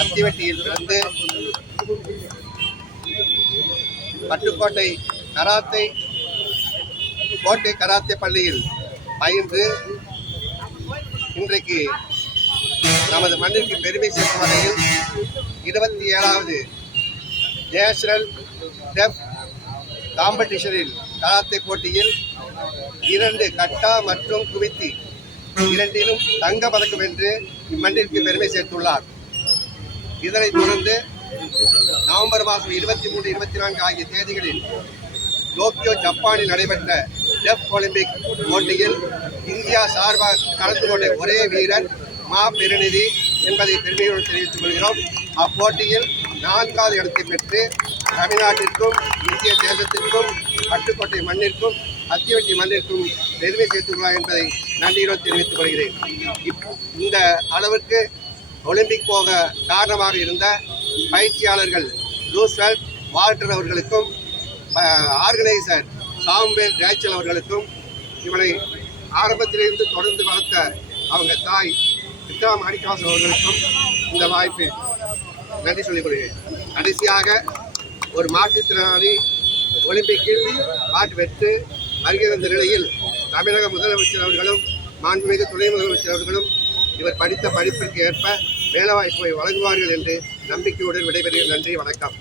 அத்திவெட்டியில் பிறந்து பட்டுக்கோட்டை கராத்தே பள்ளியில் பயின்று இன்றைக்கு நமது மண்ணிற்கு பெருமை சேர்க்கும் வகையில் 27வது நேஷனல் டெஃப் காம்படிஷனில் கராத்தே போட்டியில் 2 கட்டா மற்றும் குவித்தி இரண்டிலும் தங்க பதக்கம் வென்று இம்மண்ணிற்கு பெருமை சேர்த்துள்ளார். இதனைத் தொடர்ந்து நவம்பர் மாதம் 23, 24 ஆகிய தேதிகளில் டோக்கியோ ஜப்பானில் நடைபெற்ற டெஃப் ஒலிம்பிக் போட்டியில் இந்தியா சார்பாக கலந்து கொண்ட ஒரே வீரர் மா பெருநிதி என்பதை பெருமையுடன் தெரிவித்துக் கொள்கிறோம். அப்போட்டியில் 4வது இடத்தை பெற்று தமிழ்நாட்டிற்கும் இந்திய தேசத்திற்கும் பட்டுக்கோட்டை மண்ணிற்கும் அத்திவெட்டி மண்ணிற்கும் பெருமை சேர்த்துள்ளார் என்பதை நன்றியுடன் தெரிவித்துக் கொள்கிறேன். இந்த அளவிற்கு ஒலிம்பிக் போக காரணமாக இருந்த பயிற்சியாளர்கள் ரூஸ்வெல்ட் வால்டர் அவர்களுக்கும் ஆர்கனைசர் சாம்வேல் ரேச்சல் அவர்களுக்கும் இவனை ஆரம்பத்திலிருந்து தொடர்ந்து வளர்த்த அவங்க தாய் விக்ரம் ஹரிகாஸ் அவர்களுக்கும் இந்த வாய்ப்பு நன்றி சொல்லிக் கொள்கிறேன். கடைசியாக ஒரு மாற்றுத்திறனாளி ஒலிம்பிக்கில் பாட்டு பெற்று வருகை வந்த நிலையில் தமிழக முதலமைச்சர் அவர்களும் மாண்புமிகு துணை முதலமைச்சர் அவர்களும் இவர் படித்த படிப்பிற்கு ஏற்ப வேலைவாய்ப்பை வழங்குவார்கள் என்று நம்பிக்கையுடன் விடைபெறுகிறேன். நன்றி, வணக்கம்.